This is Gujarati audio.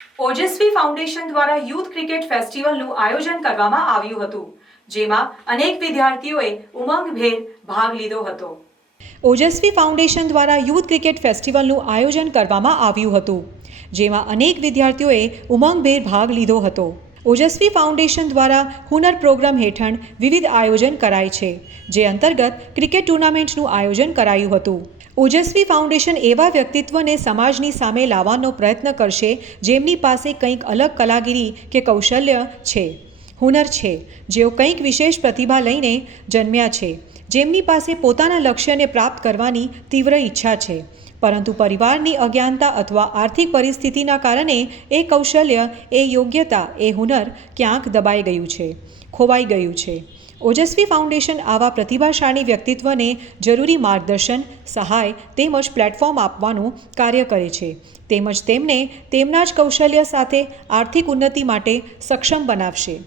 ઓજસ્વી ફાઉન્ડેશન દ્વારા યુથ ક્રિકેટ ફેસ્ટિવલનું આયોજન કરવામાં આવ્યું હતું, જેમાં અનેક વિદ્યાર્થીઓએ ઉમંગભેર ભાગ લીધો હતો. ઓજસ્વી ફાઉન્ડેશન દ્વારા યુથ ક્રિકેટ ફેસ્ટિવલનું આયોજન કરવામાં આવ્યું હતું, જેમાં અનેક વિદ્યાર્થીઓએ ઉમંગભેર ભાગ લીધો હતો. ઓજસ્વી ફાઉન્ડેશન દ્વારા હુનર પ્રોગ્રામ હેઠળ વિવિધ આયોજન કરાય છે, જે અંતર્ગત ક્રિકેટ ટુર્નામેન્ટનું આયોજન કરાયું હતું. ઓજસ્વી ફાઉન્ડેશન એવા વ્યક્તિત્વને સમાજની સામે લાવવાનો પ્રયત્ન કરશે જેમની પાસે કંઈક અલગ કલાગીરી કે કૌશલ્ય છે, હુનર છે, જેઓ કંઈક વિશેષ પ્રતિભા લઈને જન્મ્યા છે, જેમની પાસે પોતાના લક્ષ્યને પ્રાપ્ત કરવાની તીવ્ર ઈચ્છા છે, પરંતુ પરિવારની અજ્ઞાનતા અથવા આર્થિક પરિસ્થિતિના કારણે એ કૌશલ્ય, એ યોગ્યતા, એ હુનર ક્યાંક દબાઈ ગયું છે, ખોવાઈ ગયું છે. ઓજસ્વી ફાઉન્ડેશન આવા પ્રતિભાશાળી વ્યક્તિત્વને જરૂરી માર્ગદર્શન, સહાય તેમજ પ્લેટફોર્મ આપવાનું કાર્ય કરે છે, તેમજ તેમને તેમના જ કૌશલ્ય સાથે આર્થિક ઉન્નતિ માટે સક્ષમ બનાવશે.